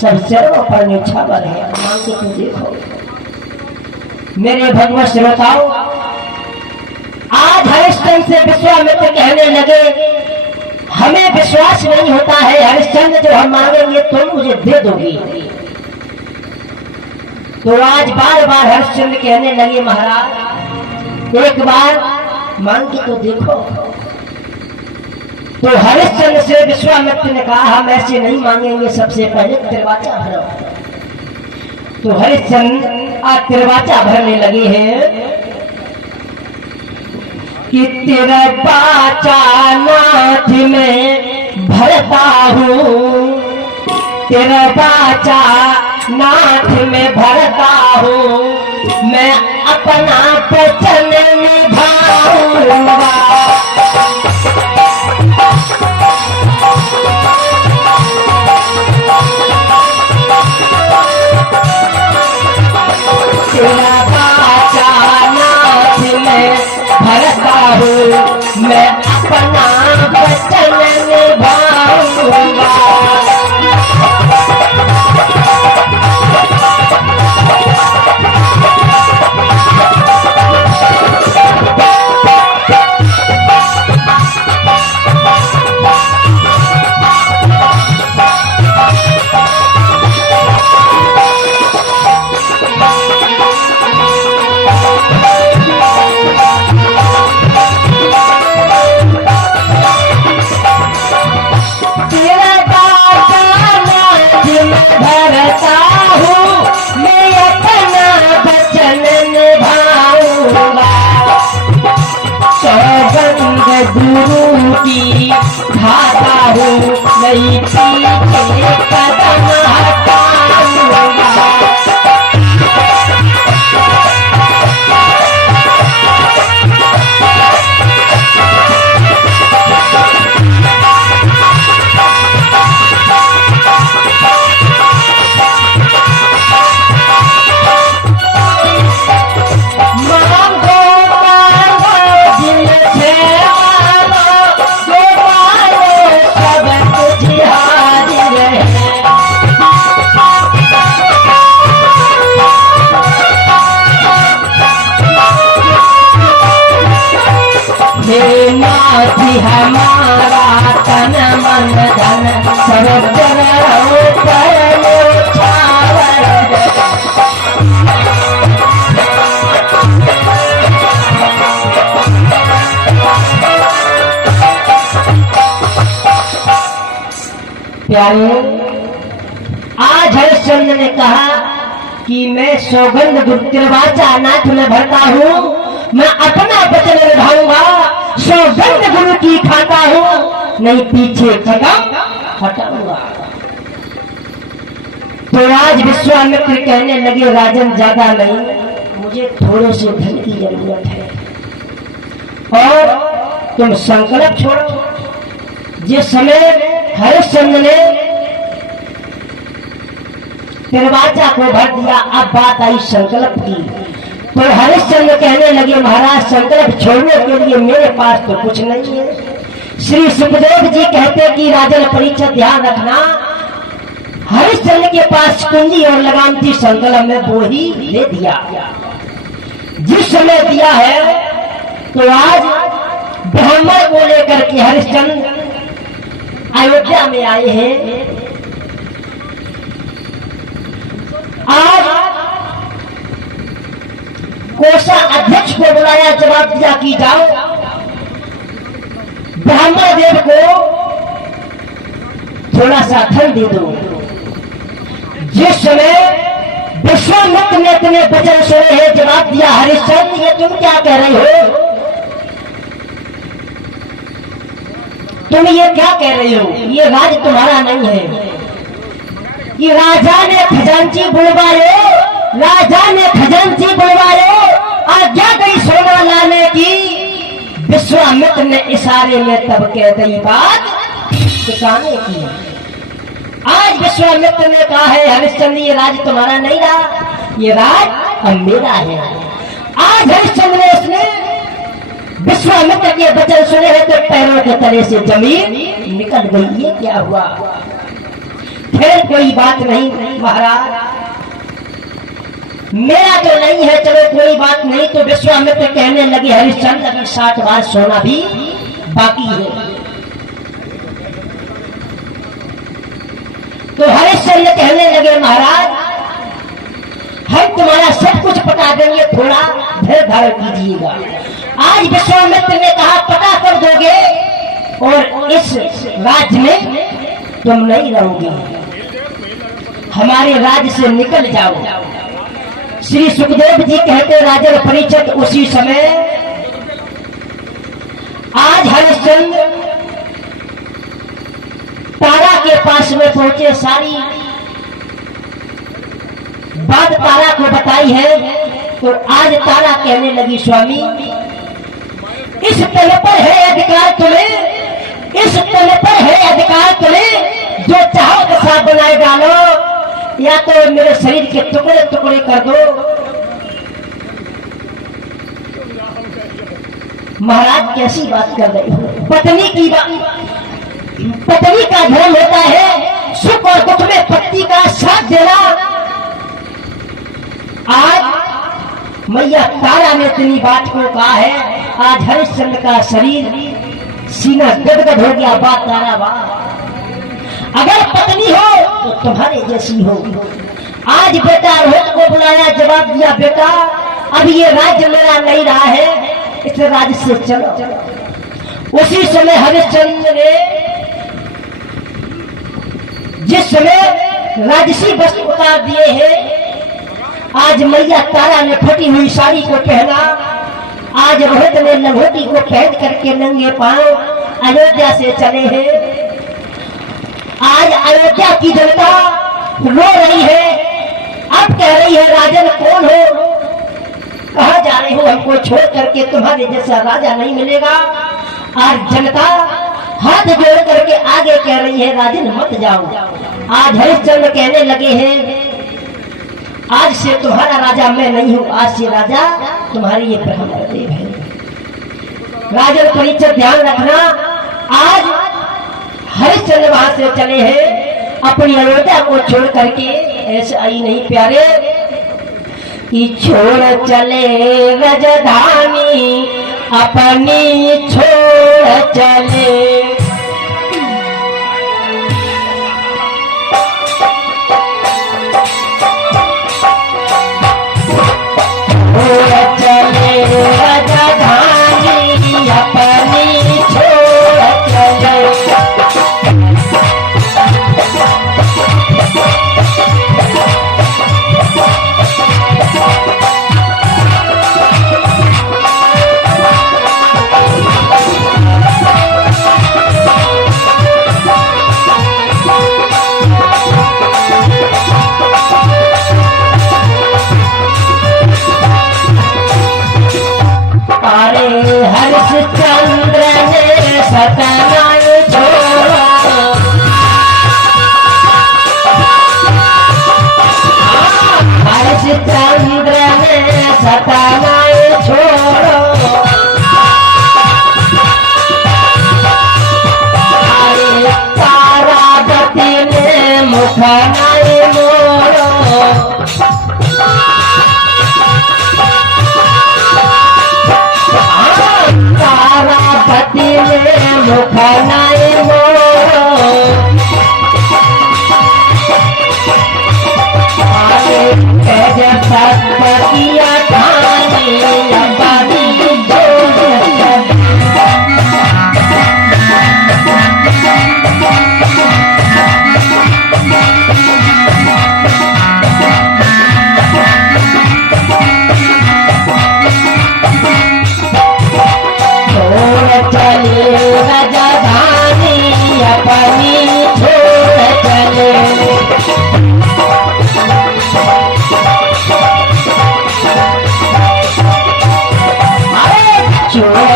सब सर्व पर निछावर है। मान के तुम देखो मेरे भगवत श्रोताओं, आज हरिश्चंद्र से विश्वामित्र कहने लगे हमें विश्वास नहीं होता है हरिश्चंद्र, जो हम मांगेंगे तुम मुझे दे दोगी। तो आज बार बार हरिश्चंद्र कहने लगे महाराज एक बार मांग के तो देखो। तो हरिश्चंद्र से विश्वामित्र ने कहा हम ऐसे नहीं मांगेंगे, सबसे पहले तिरवाचा भरो। तो हरिश्चंद्र आज तिरवाचा भरने लगे हैं कि तिरवाचा नाथ में भरता हूँ, तिरवाचा नाथ में भरता हूँ, मैं अपना वचन निभाऊंगा। तिरवाचा नाथ में भरता हूँ, मैं अपना वचन निभाऊंगा। भरता हूँ मैं अपना वचन निभाऊंगा। सौगंध गुरु की खाता हूँ, नहीं पीछे कदम हटाऊंगा। हमारा तन मन धन सब पर छावर। प्यारे आज हरिश्चंद्र ने कहा कि मैं सौगंध तिरवाचा नाथ में भरता हूँ, मैं अपना वचन निभाऊंगा। सौगंध गुरु की खाता हूँ, नहीं पीछे कदम हटाऊंगा। तो आज विश्वामित्र कहने लगे राजन ज्यादा नहीं, मुझे थोड़े से धन की जरूरत है और तुम संकल्प छोड़ो। जिस समय हरिश्चंद्र ने तिरवाचा को भर दिया, अब बात आई संकल्प की। तो हरिश्चंद्र कहने लगे महाराज संकल्प छोड़ने के लिए मेरे पास तो कुछ नहीं है। श्री सुखदेव जी कहते कि राजन परीक्षा ध्यान रखना, हरिश्चंद्र के पास कुंजी और लगाम थी, संकल्प में वो ही ले दिया। जिस समय दिया है तो आज ब्राह्मण को लेकर के हरिश्चंद्र अयोध्या में आए हैं। आज कोषा अध्यक्ष को बुलाया, जवाब दिया कि जाओ ब्राह्मण देव को थोड़ा सा धन दे दो। जिस समय विश्वामित्र ने इतने वचन सुने हैं, जवाब दिया हरिश्चंद्र ये तुम क्या कह रहे हो, तुम ये क्या कह रहे हो, ये राज तुम्हारा नहीं है। ये राजा ने खजांची बुलवाए, राजा ने खजांची बुलवाए, आज्ञा गई सोना लाने की। विश्वामित्र ने इशारे में तब कह गई बात टिकाने की। आज विश्वामित्र ने कहा है हरिश्चंद्र ये राज तुम्हारा नहीं रहा, ये राज अब मेरा है। आज हरिश्चंद्र ने इसने विश्वामित्र के वचन सुने हैं तो पैरों के तले से जमीन निकल गई। ये क्या हुआ, फिर कोई बात नहीं महाराज, मेरा तो नहीं है, चलो कोई बात नहीं। तो विश्वामित्र कहने लगे हरिश्चंद्र अभी 60 बार सोना भी बाकी है। तो हरिश्चंद्र कहने लगे महाराज हम तुम्हारा सब कुछ पटा देंगे, थोड़ा धैर्य धारण कीजिएगा। आज विश्वामित्र ने कहा पता कर दोगे और इस राज्य में तुम नहीं रहोगे, हमारे राज्य से निकल जाओ। श्री सुखदेव जी कहते राजन परीक्षित उसी समय आज हरिश्चंद्र तारा के पास में पहुंचे, सारी बात तारा को बताई है। तो आज तारा कहने लगी स्वामी इस तल पर है अधिकार तुम्हें, इस तल पर है अधिकार तुम्हें, जो चाहो वैसा बनाए डालो, या तो मेरे शरीर के टुकड़े टुकड़े कर दो। महाराज कैसी बात कर रही हो, पत्नी की पत्नी का धर्म होता है सुख और दुख में पति का साथ देना। आज मैया तारा ने इतनी बात को कहा है, आज हरिश्चंद्र का शरीर सीना गदगद हो गया। बात तारा बात, अगर पत्नी हो तो तुम्हारे जैसी हो। आज बेटा रोहित को बुलाया, जवाब दिया बेटा अब ये राज्य मेरा नहीं रहा है, इस राज्य से चलो। उसी समय हरिश्चंद्र ने जिस समय राजसी वस्त्र उतार दिए हैं, आज मैया तारा ने फटी हुई साड़ी को पहना। आज रोहित ने लंगोटी को पहन करके नंगे पांव अयोध्या से चले हैं। आज अयोध्या की जनता रो रही है, अब कह रही है राजन कौन हो, कहां जा रहे हो, हमको छोड़ करके, तुम्हारे जैसा राजा नहीं मिलेगा। आज जनता हाथ जोड़ करके आगे कह रही है राजन मत जाओ। आज हरिश्चंद्र कहने लगे हैं आज से तुम्हारा राजा मैं नहीं हूं, आज से राजा तुम्हारे ये ब्रह्मदेव है। राजन परीक्षित ध्यान रखना, आज हरिश्चंद्र वहां से चले हैं अपनी अयोध्या को छोड़ करके। ऐसे आई नहीं प्यारे कि छोड़ चले राजधानी अपनी छोड़ चले, छोड़ चले राजधानी अपनी छोड़ चले। हरिश्चंद्र ने सतना छोड़ा, हरिश्चंद्र ने सतना छोड़ो, अरे तारावती ने मुख नहीं मोड़ो, तारावती ने मुख नहीं मोड़ो, किया ठानी अपनी छोड़ चले। छोड़ चले राजधानी अपनी छोड़ चले, छोड़